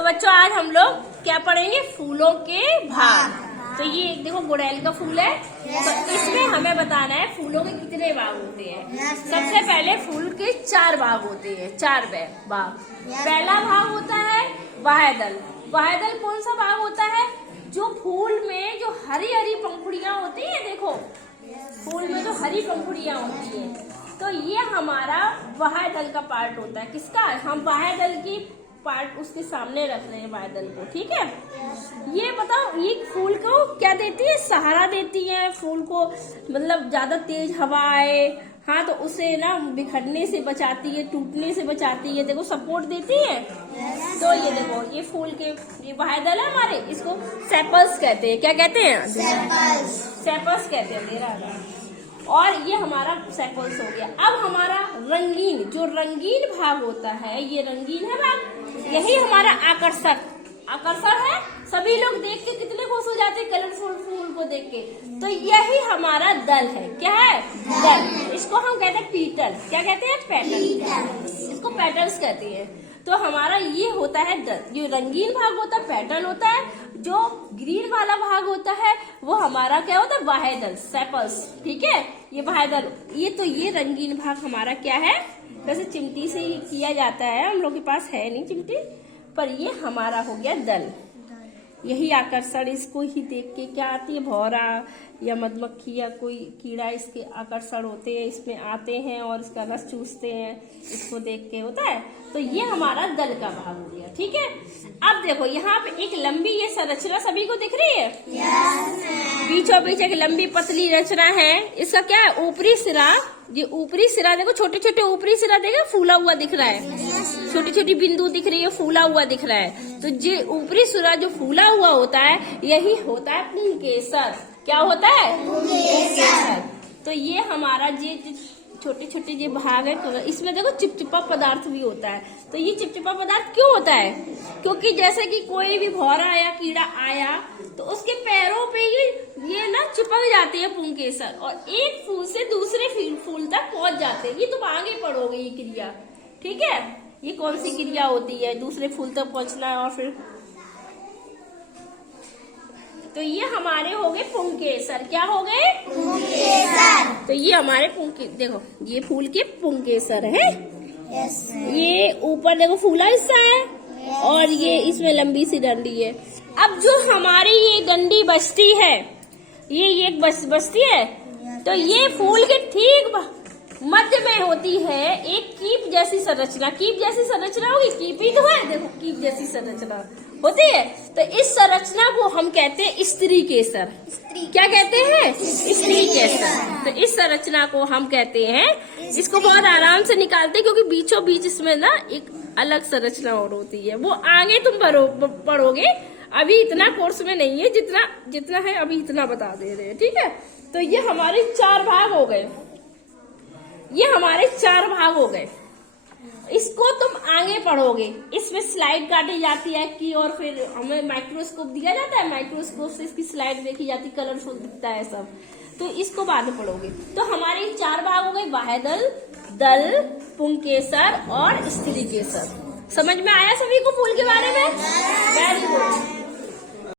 तो बच्चों आज हम लोग क्या पढ़ेंगे, फूलों के भाग। तो ये देखो गुड़ैल का फूल है। तो इसमें हमें बताना है फूलों के कितने भाग होते हैं। सबसे पहले फूल के 4 भाग होते हैं, 4 भाग। पहला भाग होता है बाह्यदल। बाह्यदल कौन सा भाग होता है? जो फूल में जो हरी हरी पंखुड़ियां होती है, देखो फूल में जो हरी पंखुड़ियां होती है, तो ये हमारा बाह्यदल का पार्ट होता है। किसका? हम बाह्यदल की पार्ट उसके सामने रख रहे हैं, बाह्यदल को। ठीक है, ये बताओ ये फूल को क्या देती है? सहारा देती है फूल को, मतलब ज्यादा तेज हवा आए, हाँ, तो उसे ना बिखरने से बचाती है, टूटने से बचाती है। देखो सपोर्ट देती है। तो ये देखो ये फूल के ये बाह्यदल है हमारे, इसको सेपल्स कहते हैं। क्या कहते हैं? सेपल्स कहते हैं। मेरा और ये हमारा सेपल्स हो गया। अब हमारा रंगीन, जो रंगीन भाग होता है, ये रंगीन है भाग, यही हमारा आकर्षण है। सभी लोग देख के कितने खुश हो जाते हैं कलरफुल फूल को देख के। तो यही हमारा दल है। क्या है? दल। इसको हम कहते हैं पीटल। क्या कहते हैं? पेटल। इसको पेटल्स कहते हैं। तो हमारा ये होता है दल। जो रंगीन भाग होता है पेटल होता है, जो ग्रीन वाला भाग होता है वो हमारा क्या होता है? बाह्यदल, सेपल्स। ठीक है, ये बाह्यदल। ये रंगीन भाग हमारा क्या है? वैसे चिमटी से ही किया जाता है, हम लोग के पास है नहीं चिमटी, पर ये हमारा हो गया दल। यही आकर्षण, इसको ही देख के क्या आती है? भौरा या मधुमक्खी या कोई कीड़ा इसके आकर्षण होते हैं, इसमें आते हैं और इसका रस चूसते हैं, इसको देख के होता है। तो ये हमारा दल का भाग हो गया। ठीक है, अब देखो यहाँ पे एक लंबी ये संरचना सभी को दिख रही है। बीचों बीच एक लंबी पतली रचना है। इसका क्या है? ऊपरी सिरा। ये ऊपरी सिरा देखो, छोटे छोटे ऊपरी सिरा देखो, फूला हुआ दिख रहा है, छोटी छोटी बिंदु दिख रही है, फूला हुआ दिख रहा है। तो ये ऊपरी सिरा जो फूला हुआ होता है, यही होता है पुंकेसर। क्या होता है? पुंकेसर। तो ये हमारा ये छोटे छोटे जो भाग है, इसमें देखो चिपचिपा पदार्थ भी होता है। तो ये चिपचिपा पदार्थ क्यों होता है? क्योंकि जैसे कि कोई भी भौरा या कीड़ा आया तो उसके पैरों पे ये ना चिपक जाते हैं पुंकेसर, और एक फूल से दूसरे फूल तक पहुंच जाते हैं। ये तुम आगे पढ़ोगे ये क्रिया। ठीक है, ये कौन सी क्रिया होती है? दूसरे फूल तक पहुंचना है। और फिर तो ये हमारे हो गए पुंकेसर। क्या हो गए? पुंकेसर। तो ये हमारे देखो ये फूल के पुंकेसर है। ये ऊपर देखो फूला हिस्सा है, और ये इसमें लंबी सी डंडी है। अब जो हमारी ये डंडी बचती है, ये एक बचती है, तो ये फूल के ठीक मध्य में होती है एक कीप जैसी संरचना। कीप जैसी संरचना होगी, कीप ही तो है, देखो कीप जैसी संरचना होती है। तो इस संरचना को हम कहते हैं स्त्री केसर। क्या कहते हैं? स्त्री केसर। तो इस संरचना को हम कहते हैं, इसको बहुत आराम से निकालते हैं, क्योंकि बीचों बीच इसमें ना एक अलग संरचना और होती है। वो आगे तुम पढ़ोगे, अभी इतना कोर्स में नहीं है, जितना है अभी इतना बता दे रहे हैं। ठीक है, तो ये हमारे 4 भाग हो गए। ये हमारे 4 भाग हो गए। इसको तुम आगे पढ़ोगे, इसमें स्लाइड काटी जाती है कि, और फिर हमें माइक्रोस्कोप दिया जाता है, माइक्रोस्कोप से इसकी स्लाइड देखी जाती, कलरफुल दिखता है सब। तो इसको बाद में पढ़ोगे। तो हमारे 4 भाग हो गए, बाह्यदल, दल, पुंकेसर और स्त्री केसर। समझ में आया सभी को फूल के बारे में? Very good.